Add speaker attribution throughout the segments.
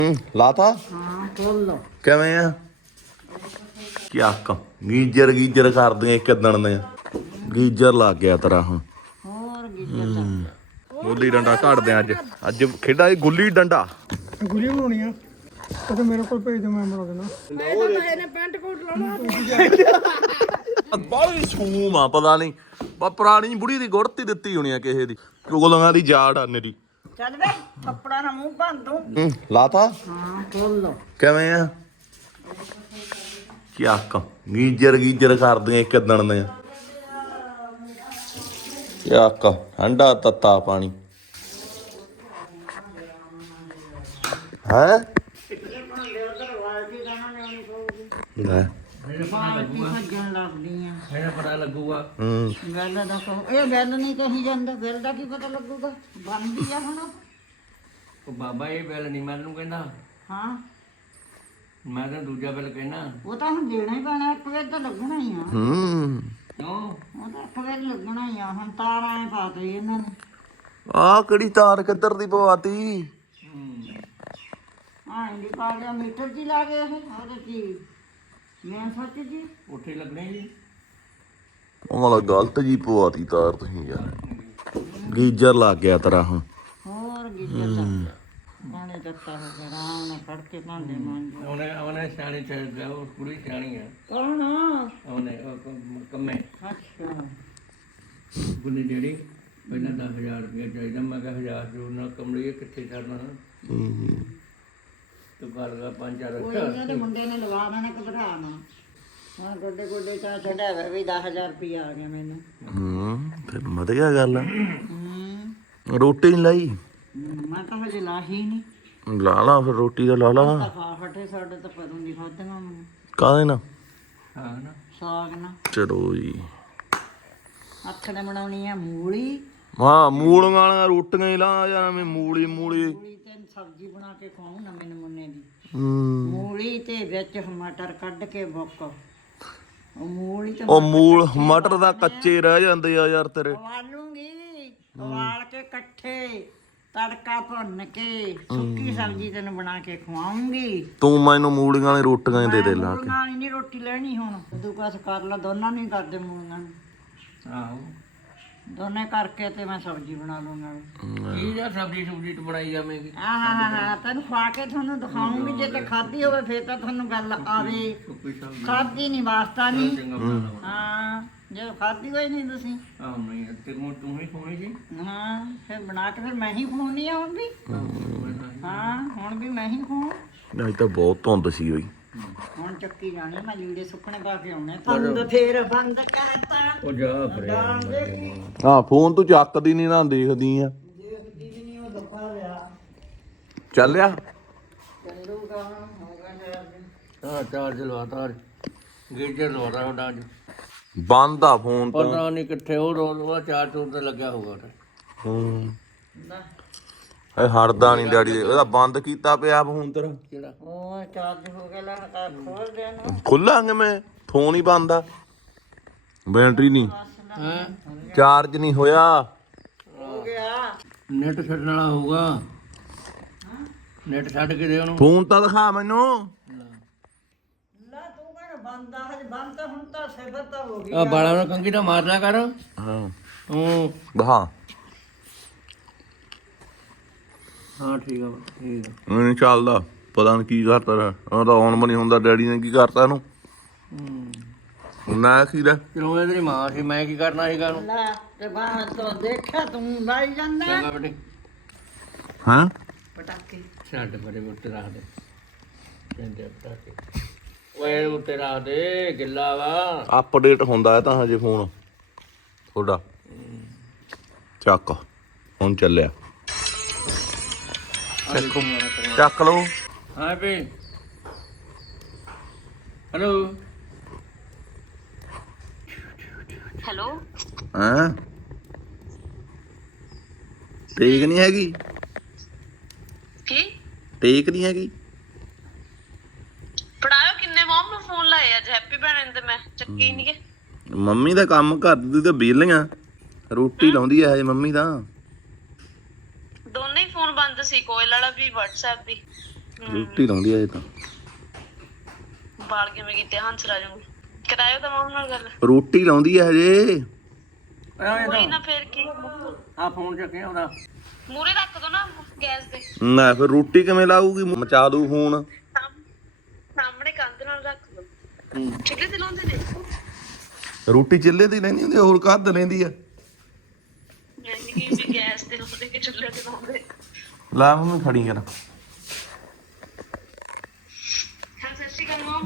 Speaker 1: ਲਾਤਾ
Speaker 2: ਹਾਂ ਖੋਲ ਲੋ।
Speaker 1: ਕਿਵੇਂ ਆ ਕਿਆਕ ਗੀਜਰ ਗੀਜਰ ਕਰਦੀਆਂ ਇੱਕ ਦਿਨ ਦੇ ਗੀਜਰ ਲੱਗ ਗਿਆ ਤੇਰਾ ਹੁਣ
Speaker 2: ਹੋਰ ਗਿੱਜਰ ਦਾ
Speaker 1: ਗੁੱਲੀ ਡੰਡਾ ਘੜਦੇ ਅੱਜ ਅੱਜ ਖੇਡਾਂ ਗੁੱਲੀ ਡੰਡਾ
Speaker 3: ਗੁੱਲੀ ਬਣਾਉਣੀ ਆ ਤੇ ਮੇਰੇ ਕੋਲ ਭੇਜ ਦੇ ਮੈਂ ਬਣਾ ਦੇਣਾ।
Speaker 2: ਇਹਨੇ ਪੈਂਟ ਕੋਟ ਲਾਉਣਾ
Speaker 1: ਬਾਹਲੀ ਸੂਮ ਆ ਪਤਾ ਨਹੀਂ ਪੁਰਾਣੀ ਬੁੜੀ ਦੀ ਗੁੜਤੀ ਦਿੱਤੀ ਹੋਣੀ ਆ ਕਿਸੇ ਦੀ ਚੁਗਲੀਆਂ ਦੀ ਜਾੜ ਆ ਮੇਰੀ
Speaker 2: ਚੱਲ ਵੇ ਕੱਪੜਾ ਨਾ ਮੂੰਹ ਭੰਨ ਦੂੰ।
Speaker 1: ਲਾਤਾ
Speaker 2: ਹਾਂ ਖੋਲ ਲੋ।
Speaker 1: ਕਿਵੇਂ ਆ ਕਿਆਕ ਗੀਜਰ ਗੀਜਰ ਕਰਦੀਆਂ ਇੱਕ ਦਿਨ ਦੇ ਕਿਆਕ ਠੰਡਾ ਤੱਤਾ ਪਾਣੀ ਹੈ ਲੈ
Speaker 2: ਭੱਜਣ ਲੱਗਦੀਆਂ
Speaker 4: ਮੈਨੂੰ ਪਤਾ ਲੱਗੂਗਾ।
Speaker 2: ਗੱਲ ਦਾ ਕਹੋ ਇਹ ਗੱਲ ਨਹੀਂ ਕਹੀ ਜਾਂਦਾ ਗੱਲ ਦਾ ਕੀ ਪਤਾ ਲੱਗੂਗਾ ਬਣਦੀ ਆ ਹੁਣ।
Speaker 4: ਉਹ ਬਾਬਾ ਇਹ ਬਿੱਲ ਨਹੀਂ ਮੈਨੂੰ ਕਹਿੰਦਾ,
Speaker 2: ਹਾਂ
Speaker 4: ਮੈਂ ਤਾਂ ਦੂਜਾ ਬਿੱਲ ਕਹਿਣਾ।
Speaker 2: ਉਹ ਤਾਂ ਹੁਣ ਦੇਣਾ ਹੀ ਪੈਣਾ ਇੱਕ ਵੇਰ ਤਾਂ ਲੱਗਣਾ ਹੀ ਆ।
Speaker 4: ਕਿਉਂ
Speaker 2: ਉਹ ਤਾਂ ਇੱਕ ਵੇਰ ਲੱਗਣਾ ਹੀ ਆ। ਹੁਣ ਤਾਰਾਂ ਐ ਪਾਤੇ ਇਹਨਾਂ ਨੇ।
Speaker 1: ਆ ਕਿਹੜੀ ਤਾਰ ਕਿੱਧਰ ਦੀ ਪਵਾਤੀ
Speaker 2: ਹਾਂ ਇੰਡੀ ਪਾ ਗਿਆ ਮੀਟਰ ਜੀ ਲਾ ਗਏ ਇਹ ਉਹਦੇ ਕੀ ਮੈਂ ਸੋਚ ਜੀ
Speaker 4: ਉੱਥੇ ਲੱਗਣੇ ਜੀ।
Speaker 1: ਉਹ ਵਾਲਾ ਗਲਤ ਜੀ ਪਵਾਤੀ ਤਾਰ ਤੁਸੀਂ ਯਾਰ ਗੀਜਰ ਲੱਗ ਗਿਆ ਤੇਰਾ ਹੁਣ
Speaker 2: ਹੋਰ ਗਿੱਜਰ ਦਾ ਪਾਣੀ ਦਿੱਤਾ ਹੋ ਗਿਆ ਆਰਾਮ ਨਾਲ ਫੜ ਕੇ ਭਾਂਡੇ ਮਾਂਜ।
Speaker 4: ਉਹਨੇ ਸਿਆਣੀ ਛੱਡ ਗਿਆ, ਉਹ ਕੁੜੀ ਸਿਆਣੀ ਆ।
Speaker 2: ਕੌਣ
Speaker 4: ਉਹਨੇ ਕੰਮੇ
Speaker 2: ਅੱਛਾ
Speaker 4: ਗੁੱਲੀ ਜਿਹੜੀ ਪਹਿਲਾਂ 10,000 ਰੁਪਇਆ ਚਾਹੀਦਾ। ਮੈਂ ਕਿਹਾ 1000 ਜੋ ਨਾ ਕਮੜੀ ਕਿੱਥੇ ਕਰਨਾ ਤੂੰ ਕਰ ਗਾ 5-4
Speaker 2: ਉਹ ਇਹਨਾਂ ਦੇ ਮੁੰਡੇ ਨੇ ਲਵਾ ਦੇਣਾ ਘਬਰਾ ਨਾ। ਹਾਂ ਗੋਡੇ ਗੋਡੇ ਚਾ ਛੱਡਿਆ ਵਾ ਵੀ 10,000 ਰੁਪਇਆ ਆ ਗਿਆ ਮੈਨੂੰ।
Speaker 1: ਫਿਰ ਵਧੀਆ ਗੱਲ ਆ ਰੋਟੀ ਨਹੀਂ ਲਾਈ
Speaker 2: ਮੈਂ ਤਾਂ ਹਜੇ ਲਾਹੀ ਨਹੀਂ।
Speaker 1: ਲਾ ਲਾ ਫਿਰ ਰੋਟੀ ਦਾ ਲਾ ਲਾ
Speaker 2: ਤਾਂ ਖਾ ਫਟੇ ਸਾਡੇ ਤਾਂ ਪਰੋਂ ਦੀ ਖਾਧੀਆਂ ਮੈਨੂੰ
Speaker 1: ਕਾਹਦੇ ਨਾ
Speaker 4: ਹਾਂ ਨਾ
Speaker 2: ਸਾਗ ਨਾ
Speaker 1: ਚਲੋ ਜੀ
Speaker 2: ਅੱਖ ਨੇ ਬਣਾਉਣੀ ਆ ਮੂਲੀ।
Speaker 1: ਹਾਂ ਮੂਲੀਆਂ ਵਾਲੀਆਂ ਰੋਟੀਆਂ ਹੀ ਲਾ ਯਾਰ ਮੈਂ ਮੂਲੀ
Speaker 2: ਮੂਲੀ ਤੇ ਸਬਜ਼ੀ ਬਣਾ ਕੇ ਖਾਉਂ ਨਵੇਂ ਨਮੂਨੇ ਦੀ। ਮੂਲੀ ਤੇ ਵਿੱਚ ਟਮਾਟਰ ਕੱਢ ਕੇ ਬੁੱਕ ਉਹ ਮੂਲੀ ਤੇ
Speaker 1: ਉਹ ਮੂਲ ਮਟਰ ਦਾ ਕੱਚੇ ਰਹਿ ਜਾਂਦੇ ਆ ਯਾਰ ਤੇਰੇ
Speaker 2: ਉਬਾਲੂੰਗੀ ਉਬਾਲ ਕੇ ਇਕੱਠੇ ਤੜਕਾ ਭੁੰਨ ਕੇ ਸੁੱਕੀ ਸਬਜ਼ੀ ਤੈਨੂੰ ਬਣਾ ਕੇ ਖਵਾਉਂਗੀ।
Speaker 1: ਤੂੰ ਮੈਨੂੰ ਮੂਲੀਆਂ ਵਾਲੀ ਰੋਟੀਆਂ ਹੀ ਦੇ ਦੇ ਲਾ ਕੇ
Speaker 2: ਮੂਲੀਆਂ ਵਾਲੀ ਨਹੀਂ ਰੋਟੀ ਲੈਣੀ ਹੁਣ ਦੂ ਕੁਛ ਕਰ ਲਾ ਦੋਨਾਂ ਨਹੀਂ ਕਰਦੇ ਮੂਲੀਆਂ ਨੂੰ
Speaker 4: ਆਹੋ
Speaker 2: ਦੋਨੇ ਕਰਕੇ ਤੇ ਮੈਂ ਸਬਜ਼ੀ ਬਣਾ ਲੂੰਗਾ।
Speaker 4: ਇਹ ਜਾਂ ਸਬਜ਼ੀ ਸੁਬਜ਼ੀ ਤੂੰ ਬਣਾਈ ਜਾਵੇਂਗੀ।
Speaker 2: ਆਹ ਤੈਨੂੰ ਖਵਾ ਕੇ ਤੁਹਾਨੂੰ ਦਿਖਾਉਂਗੀ ਜੇ ਤੇ ਖਾਧੀ ਹੋਵੇ ਫੇਰ ਤਾਂ ਤੁਹਾਨੂੰ ਗੱਲ ਆਵੇ।
Speaker 4: ਸੁੱਕੀ ਸਬਜ਼ੀ
Speaker 2: ਖਾਧੀ ਨਹੀਂ ਵਾਸਤਾ ਨਹੀਂ।
Speaker 4: ਚੰਗਾ ਬਣਾ ਲਵਾਂ।
Speaker 2: ਹਾਂ ਜੇ ਖਾਧੀ ਹੋਈ ਨਹੀਂ ਤੁਸੀਂ
Speaker 4: ਆਹ ਨਹੀਂ ਤੇ ਤੂੰ ਹੀ ਖੋਣੀ ਸੀ।
Speaker 2: ਹਾਂ ਫਿਰ ਬਣਾ ਕੇ ਫਿਰ ਮੈਂ ਹੀ ਖਵਾਉਣੀ ਆ ਹੁਣ ਵੀ। ਹਾਂ ਹੁਣ ਵੀ ਮੈਂ ਹੀ ਖਵਾਉਂ।
Speaker 1: ਅੱਜ ਤਾਂ ਬਹੁਤ ਧੁੰਦ ਸੀ ਬਈ
Speaker 2: ਹੁਣ ਚੱਕੀ ਜਾਣੀ ਮੈਂ ਲੀੜੇ ਸੁੱਕਣੇ ਪਾ ਕੇ ਆਉਣੇ ਧੁੰਦ ਫੇਰ ਬੰਦ ਕਰਤਾ।
Speaker 4: ਉਹ ਜਾ ਪਰੇ
Speaker 1: ਹਾਂ ਫੋਨ ਤੂੰ ਚੱਕਦੀ ਨਹੀਂ ਨਾ ਦੇਖਦੀ ਆ
Speaker 2: ਦੇਖਦੀ ਵੀ ਨਹੀਂ ਉਹ ਦੱਫਾ ਲਿਆ
Speaker 1: ਚੱਲਿਆ
Speaker 2: ਚੱਲੂਗਾ ਹੋ ਗਿਆ
Speaker 4: ਹਾਂ ਚਾਰਜ ਲਵਾਤਾ ਗੀਜਰ ਲਵਾਤਾ ਉਹਦਾ ਅੱਜ
Speaker 1: ਬੰਦ ਆ ਫੋਨ ਤਾਂ
Speaker 4: ਪਤਾ ਨਹੀਂ ਕਿੱਥੇ ਉਹ ਚਾਰਜ ਤੇ ਲੱਗਿਆ ਹੋਊਗਾ
Speaker 1: ਇਹ ਹੜਦਾ ਨਹੀਂ ਡੈਡੀ ਦੇ ਉਹਦਾ ਬੰਦ ਕੀਤਾ ਪਿਆ ਫੋਨ ਤੇਰਾ
Speaker 4: ਕਿਹੜਾ
Speaker 2: ਉਹ ਚਾਰਜ ਹੋ ਗਿਆ ਲਾ ਖੋਲ ਦੇ ਨਾ
Speaker 1: ਖੁੱਲਾਂਗੇ ਮੈਂ ਫੋਨ ਹੀ ਬੰਦ ਆ ਬੈਟਰੀ ਨਹੀਂ
Speaker 4: ਹਾਂ
Speaker 1: ਚਾਰਜ ਨਹੀਂ ਹੋਇਆ
Speaker 2: ਹੋ ਗਿਆ
Speaker 4: ਨੈਟ ਛੱਡਣ ਵਾਲਾ ਹੋਊਗਾ। ਨੈਟ ਛੱਡ ਕੇ ਦੇ ਉਹਨੂੰ।
Speaker 1: ਫੋਨ ਤਾਂ ਦਿਖਾ ਮੈਨੂੰ
Speaker 2: ਲਾ ਤੂੰ ਕਹਿੰਦਾ ਬੰਦ ਆ ਹਜੇ ਬੰਦ ਤਾਂ ਹੁਣ ਤਾਂ ਸਿਫਰ ਤਾਂ ਹੋ ਗਈ।
Speaker 4: ਆ ਬਾਲਾਂ ਨੂੰ ਕੰਗੀ ਦਾ ਮਾਰਨਾ ਕਰ।
Speaker 1: ਹਾਂ
Speaker 4: ਹੂੰ
Speaker 1: ਦਿਖਾ
Speaker 4: ਹਾਂ ਠੀਕ ਆ ਠੀਕ ਆ।
Speaker 1: ਨਹੀਂ ਚੱਲਦਾ ਪਤਾ ਨਹੀਂ ਕੀ ਕਰਤਾ ਉਹ ਤਾਂ ਆਨ ਬਣੀ ਹੁੰਦਾ ਡੈਡੀ ਨੇ ਕੀ ਕਰਤਾ ਇਹਨੂੰ ਨਾ ਕੀ ਦਾ
Speaker 4: ਚਲੋ ਇਹ ਤੇਰੀ ਮਾਂ ਸੀ ਮੈਂ ਕੀ ਕਰਨਾ ਸੀਗਾ ਉਹਨੂੰ।
Speaker 2: ਲੈ ਤੇ ਬਾਹਰ ਤੋਂ ਦੇਖਿਆ ਤੂੰ ਲਾਈ ਜਾਂਦਾ
Speaker 4: ਚੰਗਾ ਬੇਟੇ
Speaker 1: ਹਾਂ
Speaker 2: ਪਟਾਕੇ।
Speaker 4: ਛੱਡ ਪਰੇ ਉੱਤੇ ਰੱਖ ਦੇ ਚੰਦੇ ਪਟਾਕੇ ਓਏ ਉੱਤੇ ਰੱਖ ਦੇ ਗਿੱਲਾ ਵਾ।
Speaker 1: ਅਪਡੇਟ ਹੁੰਦਾ ਹੈ ਤਾਂ ਹਜੇ ਫੋਨ ਤੁਹਾਡਾ ਚੱਕ ਹੁਣ ਚੱਲਿਆ ਚੱਕ ਲਓ
Speaker 4: ਹਾਂ ਵੀ ਹੈਲੋ
Speaker 5: ਹੈਲੋ
Speaker 1: ਹਾਂ ਠੀਕ ਨਹੀਂ ਹੈਗੀ
Speaker 5: ਕੀ
Speaker 1: ਠੀਕ ਨਹੀਂ ਹੈਗੀ
Speaker 5: ਪੜਾਇਓ ਕਿੰਨੇ ਮਮ ਨੂੰ ਫੋਨ ਲਾਇਆ ਅੱਜ ਹੈਪੀ ਭੈਣ ਤੇ ਮੈਂ ਚੱਕੀ ਨਹੀਂ ਕਿ
Speaker 1: ਮੰਮੀ ਦਾ ਕੰਮ ਕਰਦੀ ਤੇ ਬੇਲੀਆਂ ਰੋਟੀ ਲਾਉਂਦੀ ਹੈ ਹਜੇ ਮੰਮੀ ਦਾ
Speaker 5: ਦੋਨੇ ਹੀ ਫੋਨ ਬੰਦ ਸੀ ਕੋਇਲ ਵਾਲਾ ਵੀ WhatsApp ਵੀ
Speaker 1: ਰੋਟੀ ਲਾਉਂਦੀ ਆ ਇਹ ਤਾਂ
Speaker 5: ਬਾਲ ਕਿਵੇਂ ਕੀਤੇ ਹੰਸ ਰਾਜ ਨੂੰ ਕਰਾਇਓ ਤਾਂ ਮਾਮ ਨਾਲ ਗੱਲ
Speaker 1: ਰੋਟੀ ਲਾਉਂਦੀ ਆ ਹਜੇ
Speaker 5: ਕੋਈ ਨਾ ਫਿਰ ਕੀ
Speaker 4: ਆ ਫੋਨ ਚੱਕਿਆ ਉਹਦਾ
Speaker 5: ਮੂਰੇ ਰੱਖ ਦੋ ਨਾ ਗੈਸ ਦੇ
Speaker 1: ਨਾ ਫਿਰ ਰੋਟੀ ਕਿਵੇਂ ਲਾਊਗੀ ਮਚਾ ਦੂ ਫੋਨ
Speaker 5: ਸਾਹਮਣੇ ਕੰਧ ਨਾਲ ਰੱਖ ਦੋ ਚਿੱਲੇ ਤੇ ਲਾਉਂਦੇ ਨੇ
Speaker 1: ਰੋਟੀ ਚਿੱਲੇ ਦੀ ਲੈਂਦੀ ਹੁੰਦੀ ਹੋਰ ਕੱਦ ਲੈਂਦੀ ਆ
Speaker 5: ਯਾਨੀ ਕਿ ਵੀ ਗੈਸ ਤੇ ਲਾਉਂਦੇ ਕਿ ਚੁੱਲ੍ਹੇ ਤੇ ਲਾਉਂਦੇ
Speaker 1: ਲਾ ਮੰਮੀ ਖੜੀ ਕਰ
Speaker 5: ਹਾਂ ਸਤਿ ਸ਼੍ਰੀ ਅਕਾਲ ਮਾਮ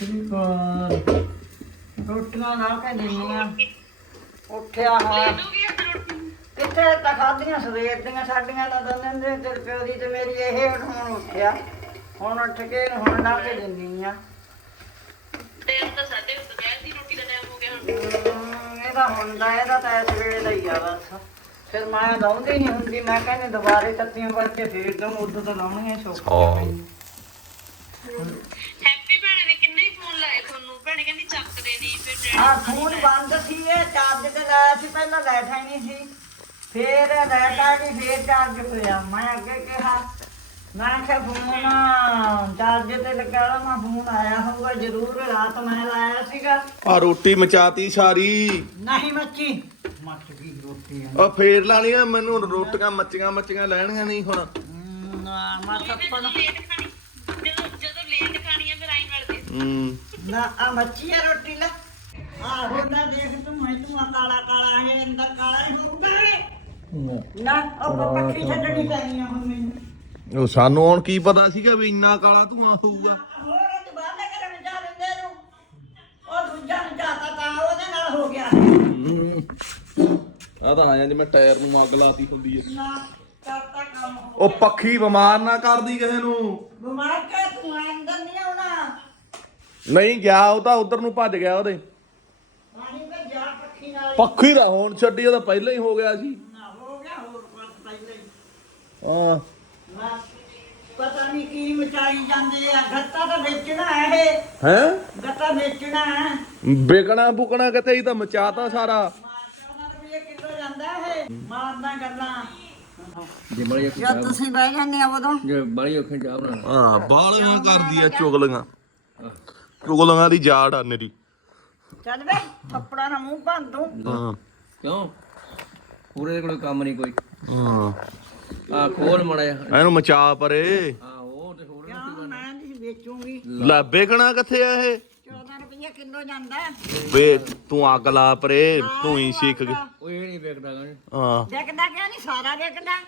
Speaker 2: ਰੋਟੀਆਂ ਲਾ ਕੇ ਦਿੰਦੀਆਂ ਉੱਠਿਆ ਹੋਇਆ
Speaker 5: ਦੋਗੇ ਅੱਜ ਰੋਟੀ
Speaker 2: ਕਿੱਥੇ ਤਾਂ ਖਾਧੀਆਂ ਸਵੇਰ ਦੀਆਂ ਸਾਡੀਆਂ ਤਾਂ ਦੰਦਨ ਦੇ ਤੇਰੇ ਪਿਓ ਦੀ ਤੇ ਮੇਰੀ ਇਹ ਹੁਣ ਉੱਠਿਆ ਹੁਣ ਉੱਠ ਕੇ ਹੁਣ ਲਾ ਕੇ ਦਿੰਦੀ ਆ
Speaker 5: ਟਾਈਮ ਤਾਂ ਸਾਡੇ ਦੁਪਹਿਰ ਦੀ ਰੋਟੀ ਦਾ ਟਾਈਮ ਹੋ ਗਿਆ ਹੁਣ
Speaker 2: ਇਹਦਾ ਹੁੰਦਾ ਇਹਦਾ ਤਾਂ ਇਸ ਵੇਲੇ ਦਾ ਹੀ ਆ ਬਸ ਫਿਰ ਮੈਂ ਲਾਉਂਦੀ ਨਹੀਂ ਹੁੰਦੀ ਮੈਂ ਕਹਿੰਦੀ ਦੁਬਾਰੇ ਤੱਤੀਆਂ ਪੜ ਕੇ ਫੇਰ ਦਮ ਉਦੋਂ ਤਾਂ ਲਾਉਣੀਆਂ ਸੌਖੀਆਂ
Speaker 5: ਹੈਪੀ ਭੈਣੇ ਨੇ ਕਿੰਨੇ ਹੀ ਫੋਨ ਲਾਏ ਤੁਹਾਨੂੰ ਭੈਣੇ ਕਹਿੰਦੀ ਚੱਕਦੇ ਨਹੀਂ ਫਿਰ ਡੈਡੀ
Speaker 2: ਆ ਫੋਨ ਬੰਦ ਸੀ ਇਹ ਚਾਰਜ ਤੇ ਲਾਇਆ ਸੀ ਪਹਿਲਾਂ ਲਾਈਟ ਹੈ ਨਹੀਂ ਸੀ ਫੇਰ ਲਾਈਟ ਆ ਗਈ ਫੇਰ ਚਾਰਜ ਹੋਇਆ ਮੈਂ ਅੱਗੇ ਕਿਹਾ ਮੈਂ ਕਿਹਾ ਫੋਨ ਚਾਰਜ ਤੇ ਲੱਗਾ ਲਾ ਮੈਂ ਫੋਨ ਆਇਆ ਹੋਊਗਾ ਜ਼ਰੂਰ ਰਾਤ ਮੈਂ ਲਾਇਆ ਸੀਗਾ
Speaker 1: ਆ ਰੋਟੀ ਮਚਾਤੀ ਸਾਰੀ
Speaker 2: ਨਹੀਂ ਮੱਚੀ ਮੱਚ ਗਈ ਰੋਟੀ
Speaker 1: ਉਹ ਫੇਰ ਲਾਣੀਆਂ ਮੈਨੂੰ ਰੋਟੀਆਂ ਮੱਚੀਆਂ ਲੈਣੀਆਂ ਨਹੀਂ ਹੁਣ
Speaker 2: ਮੈਂ ਸੱਪਣ
Speaker 5: ਲੇਟ ਖਾਣੀ ਜਦੋਂ ਲੇਟ ਖਾਣੀ ਆ ਫਿਰ ਆਈ ਮਿਲਦੇ
Speaker 2: ਨਾ ਆ ਮੱਛੀ ਆ ਰੋਟੀ ਲਾ ਆ ਹੁੰਦਾ ਦੇਖ ਤੂੰ ਮੈਨੂੰ ਕਾਲਾ ਕਾਲਾ ਹੈ ਅੰਦਰ ਕਾਲਾ ਹੀ ਹੋਊਗਾ ਨਾ ਉਹ ਪੱਖੀ ਛੱਡਣੀ ਪੈਣੀ ਆ ਹੁਣ ਮੈਨੂੰ
Speaker 1: ਉਹ ਸਾਨੂੰ ਹੁਣ ਕੀ ਪਤਾ ਸੀਗਾ ਵੀ ਇੰਨਾ ਕਾਲਾ ਧੂਆਂ ਹੋਊਗਾ
Speaker 2: ਹੋਰ ਉਹ ਬਾਹਰ ਕਰਨ ਜਾ ਦਿੰਦੇ ਨੂੰ ਉਹ ਦੂਜਾ ਨੂੰ ਜਾਤਾ ਤਾਂ ਉਹਦੇ ਨਾਲ ਹੋ ਗਿਆ
Speaker 1: ਆ ਤਾਂ ਆਇਆ ਜਿਵੇਂ ਟਾਇਰ ਨੂੰ ਅੱਗ ਲਾਤੀ ਹੁੰਦੀ ਹੈ
Speaker 2: ਨਾ ਕਰਤਾ ਕੰਮ
Speaker 1: ਉਹ ਪੱਖੀ ਬਿਮਾਰ ਨਾ ਕਰਦੀ ਕਿਸੇ ਨੂੰ
Speaker 2: ਬਿਮਾਰ ਕੇ ਤੂੰ ਅੰਦਰ ਨਹੀਂ ਆਉਣਾ
Speaker 1: ਨਹੀਂ ਗਿਆ ਉਹ ਤਾਂ ਉਧਰ ਨੂੰ ਭੱਜ ਗਿਆ ਉਹਦੇ
Speaker 2: ਪਾਣੀ ਤੇ ਜਾ ਪੱਖੀ ਨਾਲ
Speaker 1: ਪੱਖੀ ਦਾ ਹੁਣ ਛੱਡੀ ਉਹਦਾ ਪਹਿਲਾਂ ਹੀ ਹੋ ਗਿਆ ਸੀ
Speaker 2: ਨਾ ਹੋ ਗਿਆ ਹੋਰ ਬਾਤ ਪਹਿਲੇ ਹੀ
Speaker 1: ਹਾਂ
Speaker 2: ਬਸ ਪਤਾ ਨਹੀਂ ਕੀ ਮਚਾਈ ਜਾਂਦੇ ਆ ਗੱਤਾ ਤਾਂ ਵੇਚਣਾ ਹੈ ਇਹ
Speaker 1: ਹੈ
Speaker 2: ਗੱਤਾ ਵੇਚਣਾ ਹੈ
Speaker 1: ਵਿਕਣਾ ਬੁਕਣਾ ਕਿਤੇ ਹੀ ਤਾਂ ਮਚਾਤਾ ਸਾਰਾ
Speaker 2: ਮਾਰਨਾ ਤਾਂ ਵੀ ਇਹ ਕਿਲੋ ਜਾਂਦਾ ਹੈ ਮਾਰਨਾ ਗੱਲਾਂ
Speaker 4: ਜੇ ਬੜੀ
Speaker 2: ਜਦ ਤੁਸੀਂ ਬਹਿ ਜਾਂਦੇ ਆ ਉਦੋਂ
Speaker 4: ਜੇ ਬੜੀ ਔਖੀ ਚਾਹ ਬਣਾ
Speaker 1: ਹਾਂ ਬਾਲੀਆਂ ਕਰਦੀ ਆ ਚੁਗਲੀਆਂ ਦੀ ਜਾੜ ਆ ਮੇਰੀ
Speaker 2: ਚੱਲ ਵੇ ਥੱਪੜਾ ਨਾ ਮੂੰਹ ਭੰਨ ਤੂੰ
Speaker 1: ਹਾਂ
Speaker 4: ਕਿਉਂ ਪੂਰੇ ਕੋਲ ਕੰਮ ਨਹੀਂ ਕੋਈ
Speaker 1: ਹਾਂ
Speaker 4: ਆ ਖੋਲ ਮੜਿਆ
Speaker 1: ਇਹਨੂੰ ਮਚਾ ਪਰੇ
Speaker 4: ਆ ਉਹ ਤੇ ਹੋਰ
Speaker 2: ਕਿਉਂ ਮੈਂ ਨਹੀਂ ਵੇਚੂਗੀ
Speaker 1: ਲੈ ਵਿਕਣਾ ਕਿੱਥੇ ਆ ਇਹ
Speaker 2: 14 ਰੁਪਏ ਕਿਲੋ ਜਾਂਦਾ
Speaker 1: ਵੇ ਤੂੰ ਅੱਗ ਲਾ ਪਰੇ ਤੂੰ ਹੀ ਸਿੱਖ ਗਈ
Speaker 4: ਉਹ ਇਹ ਨਹੀਂ ਵੇਖਦਾ ਗਾ
Speaker 1: ਹਾਂ
Speaker 2: ਦੇਖਦਾ ਕਿਉਂ ਨਹੀਂ ਸਾਰਾ ਦੇਖਦਾ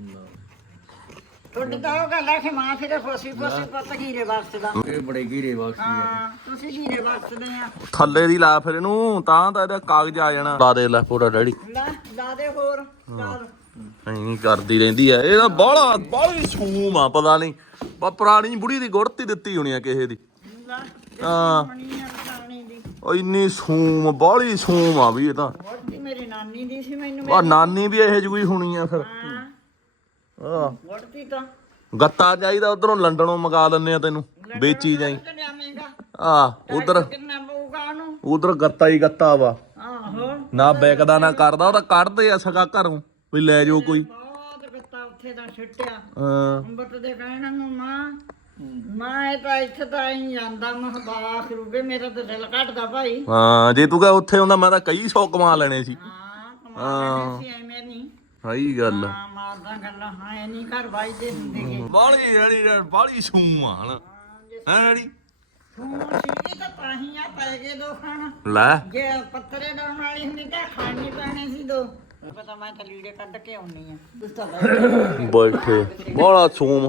Speaker 2: ਤੁਹਾਡੀ ਤਾਂ ਉਹ ਗੱਲ ਹੈ ਕਿ ਮਾਂ ਫਿਰ ਫੋਸੀ ਪੁੱਤ ਹੀਰੇ ਵਰਤਦਾ
Speaker 4: ਇਹ ਬੜੇ ਗੀਰੇ ਬਖਸ਼ੀ ਆ
Speaker 2: ਹਾਂ ਤੁਸੀਂ ਹੀਰੇ ਵਰਤਦੇ ਆ
Speaker 1: ਥੱਲੇ ਦੀ ਲਾ ਫਿਰ ਇਹਨੂੰ ਤਾਂ ਇਹਦਾ ਕਾਗਜ਼ ਆ ਜਾਣਾ ਲਾ ਦੇ ਲੈ ਪੂਰਾ ਡੈਡੀ
Speaker 2: ਲੈ ਲਾ ਦੇ ਹੋਰ ਚੱਲ
Speaker 1: ਨਹੀਂ ਕਰਦੀ ਰਹਿੰਦੀ ਆ ਇਹ ਤਾਂ ਬਾਹਲੀ ਸੂਮ ਆ ਪਤਾ ਨਹੀਂ ਪੁਰਾਣੀ ਬੁੜੀ ਦੀ ਗੁੜਤੀ ਦਿੱਤੀ ਹੋਣੀ ਆ ਕਿਸੇ ਦੀ
Speaker 2: ਲੈ
Speaker 1: ਹਾਂ
Speaker 2: ਬਣੀ ਆ ਖਾਣੀ ਦੀ
Speaker 1: ਉਹ ਇੰਨੀ ਸੂਮ ਬਾਹਲੀ ਸੂਮ ਆ ਵੀ ਇਹ ਤਾਂ
Speaker 2: ਵੋਟੀ ਮੇਰੀ ਨਾਨੀ ਦੀ ਸੀ ਮੈਨੂੰ
Speaker 1: ਆ ਨਾਨੀ ਵੀ ਇਹੋ ਜਿਹੀ ਕੋਈ ਹੋਣੀ ਆ ਫਿਰ
Speaker 2: ਹਾਂ
Speaker 1: ਆ
Speaker 2: ਵੋਟੀ ਤਾਂ
Speaker 1: ਗੱਤਾ ਚਾਹੀਦਾ ਉਧਰੋਂ ਲੰਡਨੋਂ ਮੰਗਾ ਲੈਣੇ ਆ ਤੈਨੂੰ ਵੇਚੀ ਜਾਈ
Speaker 2: ਤੇ ਲਿਆਵੇਂਗਾ
Speaker 1: ਆ ਉਧਰ
Speaker 2: ਕਿੰਨਾ ਪਊਗਾ ਉਹਨੂੰ
Speaker 1: ਉਧਰ ਗੱਤਾ ਹੀ ਗੱਤਾ ਵਾ
Speaker 2: ਆਹੋ
Speaker 1: ਨਾ ਵਿਕਦਾ ਨਾ ਕਰਦਾ ਉਹ ਤਾਂ ਕੱਢਦੇ ਆ ਸਗਾ ਘਰੋਂ ਵੀ ਲੈ ਜਾਓ ਕੋਈ
Speaker 2: ਬਹੁਤ ਗੱਤਾ ਉੱਥੇ ਦਾ ਛੱਟਿਆ
Speaker 1: ਹਾਂ
Speaker 2: ਅੰਬਟ ਦੇ ਕਹਿਣ ਨੂੰ ਮਾਂ ਇਹ ਤਾਂ ਇੱਥੇ ਤਾਂ ਹੀ ਜਾਂਦਾ ਮੈਂ ਬਾਖ ਰੂਬੇ ਮੇਰਾ ਤਾਂ ਦਿਲ ਘਟਦਾ ਭਾਈ
Speaker 1: ਹਾਂ ਜੇ ਤੂੰ ਕਹ ਉੱਥੇ ਹੁੰਦਾ ਮੈਂ ਤਾਂ ਕਈ 100 ਕਮਾ ਲੈਣੇ ਸੀ
Speaker 2: ਹਾਂ ਕਮਾਲ ਸੀ ਐਵੇਂ ਨਹੀਂ
Speaker 1: ਸਹੀ ਗੱਲ
Speaker 2: ਹਾਂ ਮਾਰਦਾ ਗੱਲਾਂ ਹਾਂ ਇਹ ਨਹੀਂ ਘਰ ਵਾਜਦੇ ਹੁੰਦੇ ਗੇ
Speaker 1: ਬਾਲੀ ਜਿਹੜੀ ਬਾਲੀ ਸੂਮ ਆ ਹਣ ਹੈ ਜਿਹੜੀ
Speaker 2: ਤੂੰ ਸੀ ਤਾਂ ਹੀ ਆ ਪੈ ਗਏ ਦੋ ਖਾਣ
Speaker 1: ਲੈ
Speaker 2: ਜੇ ਪੱਤਰੇ ਡਾਉਣ ਵਾਲੀ ਹੁੰਦੀ ਤਾਂ ਖਾਣੀ ਪੈਣੇ ਸੀ ਦੋ ਪਤਾ ਮੈਂ ਤਾਂ ਲੀੜੇ ਕੱਢ ਕੇ ਆਉਣੀ ਆ ਤੁਸੀਂ ਤਾਂ
Speaker 1: ਬੈਠੇ ਬਾਲਾ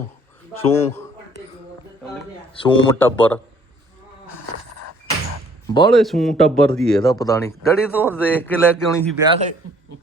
Speaker 1: ਸੂਮ ਟੱਬਰ ਬਾਲੇ ਸੂਮ ਟੱਬਰ ਦੀ ਇਹਦਾ ਪਤਾ ਨਹੀਂ ਡੈਡੀ ਤੋਂ ਦੇਖ ਕੇ ਲੈ ਕੇ ਆਉਣੀ ਸੀ ਵਿਆਹ ਹੈ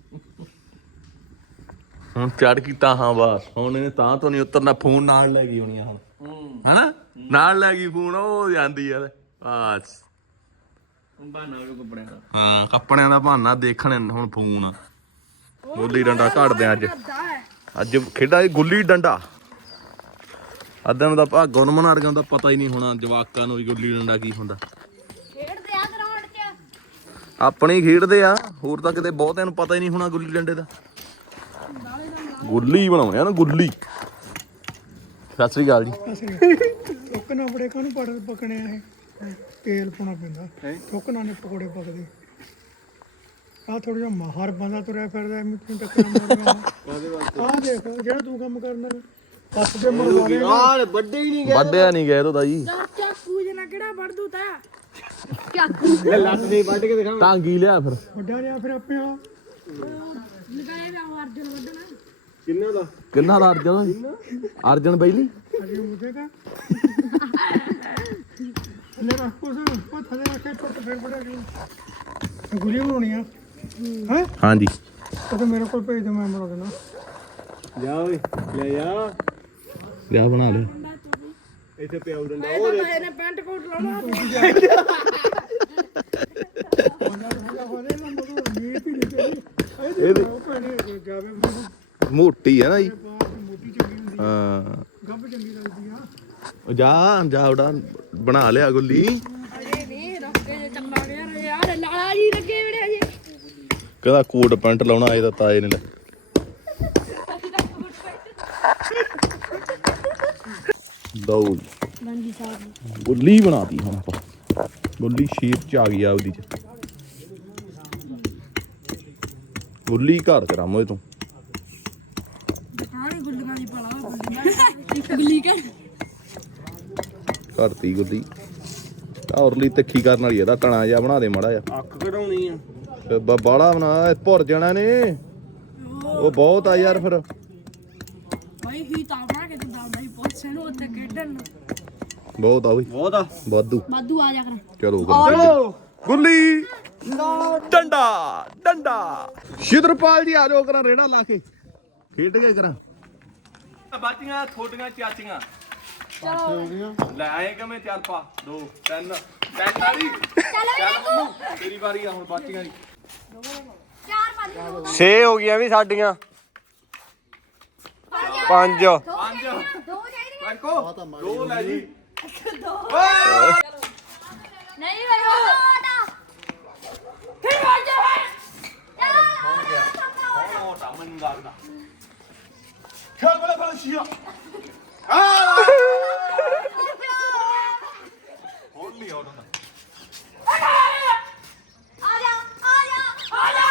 Speaker 1: ਹੁਣ ਚੜ ਕੀਤਾ ਹਾਂ ਬਸ ਹੁਣ ਇਹਨੇ ਤਾਂ ਤੋਂ ਨਹੀਂ ਉਤਰਨਾ ਫੋਨ ਨਾਲ ਲੈ ਗਈ ਹੋਣੀ ਆ ਹੁਣ ਹਨਾ ਨਾਲ ਲੈ ਗਈ ਫੋਨ ਉਹ ਜਾਂਦੀ ਯਾਰ ਬਸ
Speaker 4: ਬਾਨਾ ਉਹ ਕੱਪੜਿਆਂ ਦਾ
Speaker 1: ਹਾਂ ਕੱਪੜਿਆਂ ਦਾ ਬਹਾਨਾ ਦੇਖਣ ਹੁਣ ਫੋਨ ਗੁੱਲੀ ਡੰਡਾ ਘੜਦੇ ਆ ਅੱਜ ਖੇਡਾ ਇਹ ਗੁੱਲੀ ਡੰਡਾ ਅੱਧਿਆਂ ਨੂੰ ਤਾਂ ਭਾਗੋਂ ਨੂੰ ਮਨਾ ਰਗਾ ਪਤਾ ਹੀ ਨਹੀਂ ਹੋਣਾ ਜਵਾਕਾਂ ਨੂੰ ਵੀ ਗੁੱਲੀ ਡੰਡਾ ਕੀ ਹੁੰਦਾ
Speaker 5: ਖੇਡਦੇ ਆ ਗਰਾਊਂਡ 'ਚ
Speaker 1: ਆਪਣੇ ਹੀ ਖੇਡਦੇ ਆ ਹੋਰ ਤਾਂ ਕਿਤੇ ਬਹੁਤਿਆਂ ਨੂੰ ਪਤਾ ਹੀ ਨਹੀਂ ਹੋਣਾ ਗੁੱਲੀ ਡੰਡੇ ਦਾ ਗੁੱਲੀ ਬਣਾਉਣੇ ਆ ਨਾ ਗੁੱਲੀ ਸਤਿ ਸ੍ਰੀ ਅਕਾਲ ਜੀ।
Speaker 3: ਠੋਕਣਾ ਬੜੇ ਕਾਹਨੂੰ ਪਕਣੇ ਆ ਇਹ ਤੇਲ ਪਾਉਣਾ ਪੈਂਦਾ ਠੋਕਣਾ ਨੇ ਪਕੌੜੇ ਪਕਦੇ ਆ ਥੋੜਾ ਜਿਹਾ ਮਾਹਰ ਬੰਦਾ ਤੁਰਿਆ ਫਿਰਦਾ ਮਿੱਟੀ ਟੱਕਰਾਂ ਮਾਰਦਾ ਆ ਦੇਖ ਜਿਹੜਾ ਤੂੰ ਕੰਮ ਕਰਨਾ ਪੱਤ ਦੇ ਮਰਵਾਲੇ
Speaker 4: ਯਾਰ ਵੱਡੇ ਹੀ ਨਹੀਂ ਗਏ
Speaker 1: ਵੱਢਿਆ ਨਹੀਂ ਗਿਆ ਉਹਦਾ ਜੀ
Speaker 3: ਚਾਕੂ ਜਨਾ ਕਿਹੜਾ ਵੜ ਦੂ ਤਾ
Speaker 4: ਇਹ ਲੱਤ ਨਹੀਂ ਵੱਢ ਕੇ ਦਿਖਾ
Speaker 1: ਟਾਂਗੀ ਲਿਆ ਫਿਰ
Speaker 3: ਵੱਡਾ ਰਿਆ ਫਿਰ ਆਪੇ ਆ ਲਗਾਏ ਦਾ ਅਰਜਨ ਵੱਢਣਾ
Speaker 4: ਕਿੰਨਾ ਦਾ
Speaker 1: ਕਿੰਨਾ ਦਾ ਅਰਜਨ ਬੈਲੀ
Speaker 3: ਅਜੇ ਮੁਝੇਗਾ ਲੈ ਰੱਖ ਕੁਛ ਉਹ ਥੱਲੇ ਰੱਖੇ ਟੁੱਟ ਫਿਰ ਬੜਾ ਗੁਲੀ ਬਣਾਉਣੀ ਆ ਹੈ
Speaker 1: ਹਾਂਜੀ
Speaker 3: ਤਾਂ ਮੇਰੇ ਕੋਲ ਭੇਜ ਦੇ ਮੈਂ ਬਣਾ ਦੇਣਾ
Speaker 4: ਜਾ ਓਏ ਲੈ ਜਾ
Speaker 1: ਲਿਆ ਬਣਾ ਲਿਆ
Speaker 4: ਇੱਥੇ ਪਿਆ ਉਡਣ ਦਾ
Speaker 3: ਇਹਨੇ ਪੈਂਟ ਕੋਟ ਲਾਉਣਾ
Speaker 1: ਮੋਟੀ ਹੈ ਨਾ ਜੀ
Speaker 3: ਮੋਟੀ ਚੰਗੀ ਹੁੰਦੀ
Speaker 1: ਹਾਂ
Speaker 3: ਗੱਭ ਚੰਗੀ ਲੱਗਦੀ ਆ
Speaker 1: ਉਹ ਜਾ ਉਹਦਾ ਬਣਾ ਲਿਆ ਗੁੱਲੀ
Speaker 3: ਅਜੇ ਨਹੀਂ ਰੱਖੇ ਜੇ ਚੱਲਣਾ ਯਾਰ ਲਾਲਾ ਜੀ ਲੱਗੇ ਵੀੜੇ ਅਜੇ
Speaker 1: ਕਹਿੰਦਾ ਕੋਟ ਪੈਂਟ ਲਾਉਣਾ ਇਹ ਤਾਂ ਤਾਏ ਨੇ ਲੈ ਦੋ
Speaker 3: ਹਾਂਜੀ ਸਾਹਿਬ
Speaker 1: ਗੁੱਲੀ ਬਣਾਤੀ ਹੁਣ ਆਪਾਂ ਗੁੱਲੀ ਸ਼ੇਪ ਚ ਆ ਗਈ ਆ ਉਹਦੀ ਚ ਗੁੱਲੀ ਘਰ ਕਰਾਮੋ ਇਹ ਤੋਂ
Speaker 3: ਆਣੀ ਗੁੱਲੀਆਂ ਦੀ ਭਲਾ ਗੁੱਲੀ ਕਰ
Speaker 1: ਘਰਤੀ ਗੁੱਲੀ ਔਰਲੀ ਤਿੱਖੀ ਕਰਨ ਵਾਲੀ ਇਹਦਾ ਟਣਾ ਜਿਹਾ ਬਣਾ ਦੇ ਮਾੜਾ ਜਿਹਾ
Speaker 4: ਅੱਖ ਕਢਾਉਣੀ ਆ
Speaker 1: ਤੇ ਬਾਲਾ ਬਣਾ ਭੁਰ ਜਾਣਾ ਨੇ ਉਹ ਬਹੁਤ ਆ ਯਾਰ ਫਿਰ
Speaker 3: ਭਾਈ ਹੀ ਤਾਂ ਬਣਾ ਕੇ ਦਿੰਦਾ ਹੁੰਦਾ ਸੀ ਪੁੱਛੇ ਨੂੰ ਉੱਤੇ ਖੇਡਣ ਨੂੰ
Speaker 1: ਬਹੁਤ ਆ ਬਈ
Speaker 4: ਬਹੁਤ ਆ
Speaker 1: ਵਾਧੂ
Speaker 3: ਮਾਦੂ ਆ ਜਾ ਕਰ
Speaker 1: ਚਲੋ ਚਲੋ ਗੁੱਲੀ ਡੰਡਾ ਸ਼ਿਦਰਪਾਲ ਜੀ ਆ ਜਾਓ ਕਰਾਂ ਰੇੜਾ ਲਾ ਕੇ ਖੇਡ ਕੇ ਕਰਾਂ ਬਾਤੀਆਂ ਥੋਡੀਆਂ ਚਾਚੀਆਂ ਚਲੋ ਲੈ ਆਏ ਕਿਵੇਂ ਚੱਲ ਪਾ 2 3 3 ਵਾਲੀ ਚੱਲ ਤੇਰੀ ਵਾਰੀ ਆ ਹੁਣ ਬਾਤੀਆਂ ਦੀ
Speaker 4: 6 ਹੋ ਗਈਆਂ ਵੀ ਸਾਡੀਆਂ 5
Speaker 1: 5 ਵੇਖੋ 2 ਲੈ ਜੀ
Speaker 6: ਨਹੀਂ ਭਾਈ ਹੋਦਾ ਫਿਰ ਵੱਜ ਜਾ
Speaker 1: ਮੋਟਾ ਮੈਨੂੰ ਲੱਗਦਾ ਖੇਲ ਬਲੇ ਸ਼ੀਆ ਹੋਰ ਨਹੀਂ ਆਉਂਦਾ
Speaker 6: ਆ ਜਾ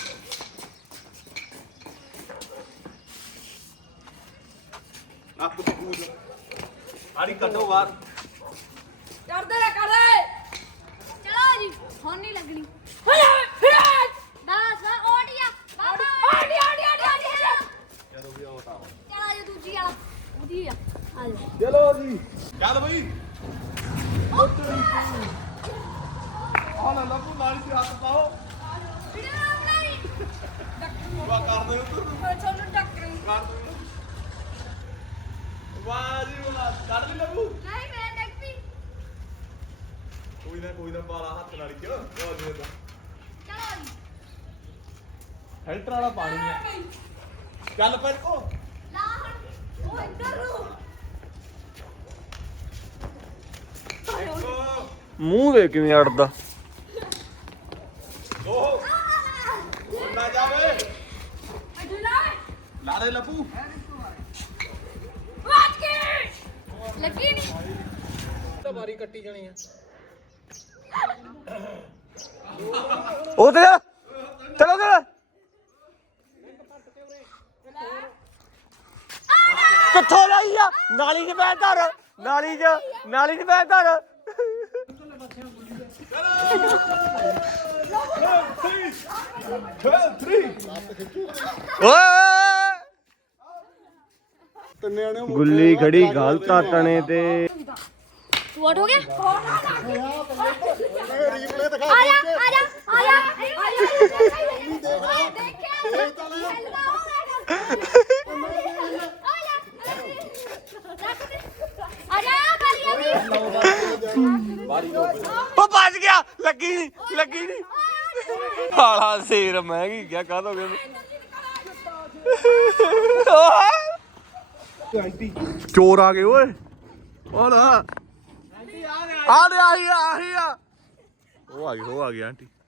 Speaker 1: ਆਪ ਕੂਦ ਆੜੀ ਕੱਢੋ ਬਾਹਰ
Speaker 6: ਕਰਦੇ ਚਲੋ ਜੀ ਹੁਣ ਨਹੀਂ ਲੱਗਣੀ ਬਸ ਓਡੀਆ ਬਾਬਾ ਓਡੀਆ
Speaker 1: ਜਦੋਂ ਵੀ ਆਉਟਾ
Speaker 6: ਚਲਾ ਜੀ ਦੂਜੀ ਵਾਲਾ ਉਹਦੀ ਆ ਜਾ
Speaker 1: ਚਲੋ ਜੀ ਚੱਲ ਬਈ ਆਹ ਨਾ ਲੱਭੂ ਨਾਲੀ ਤੇ ਹੱਥ ਪਾਓ ਵਾ ਕਰ ਦੇ
Speaker 6: ਤੁਹਾਨੂੰ ਟੱਕਰੀ
Speaker 1: ਕਰ ਦੇ ਵਾਹ ਜੀ ਵਾਹ ਕਰ ਦੇ ਲੱਭੂ
Speaker 6: ਨਹੀਂ ਮੈਂ ਦੇਖਦੀ
Speaker 1: ਕੋਈ ਨਾ ਪਾਲਾ ਹੱਥ ਨਾਲ ਕਿਉਂ ਉਹ ਦੇ ਦਾ
Speaker 6: ਚਲੋ ਜੀ
Speaker 1: ਫਿਲਟਰ ਵਾਲਾ ਪਾਣੀ ਹੈ ਚੱਲ ਫਿਰ ਕੋ
Speaker 6: ਲਾ ਹੁਣ ਉਹ ਇੱਧਰ ਨੂੰ
Speaker 4: ਮੂੰਹ ਦੇ ਕਿਵੇਂ ਅੜਦਾ
Speaker 1: ਦੋ ਨਾ ਜਾਵੇ
Speaker 6: ਅਜਲਾ
Speaker 1: ਲਾ ਦੇ ਲੱਭੂ
Speaker 6: ਵਾਟ ਕੇ ਲੱਗੀ ਨਹੀਂ
Speaker 4: ਤਾਂ ਵਾਰੀ ਕੱਟੀ ਜਾਣੀ ਆ ਉਹ ਤੇ ਚਲੋ ਚਲੋ ਕਿੱਥੋਂ ਲਈ ਆ ਨਾਲੀ 'ਚ ਬੈ ਧਰ ਨਾਲੀ 'ਚ ਬੈ ਧਰ ਗੁੱਲੀ ਖੜੀ ਗਲਤ ਆਟਣੇ ਤੇ
Speaker 6: ਵਾਟ ਹੋ ਗਿਆ ਆ ਜਾ
Speaker 4: ਉਹ ਵੱਜ ਗਿਆ ਲੱਗੀ ਨਹੀਂ ਹਾਲਾ ਸੇਰ ਮਹਿੰਗੀ ਗਿਆ ਕਾਹਦੋਂ ਗਿਆ
Speaker 1: ਚੋਰ ਆ ਗਏ ਓਏ ਉਹ ਨਾ ਆਹੀ ਆ ਉਹ ਆ ਗਏ ਆਂਟੀ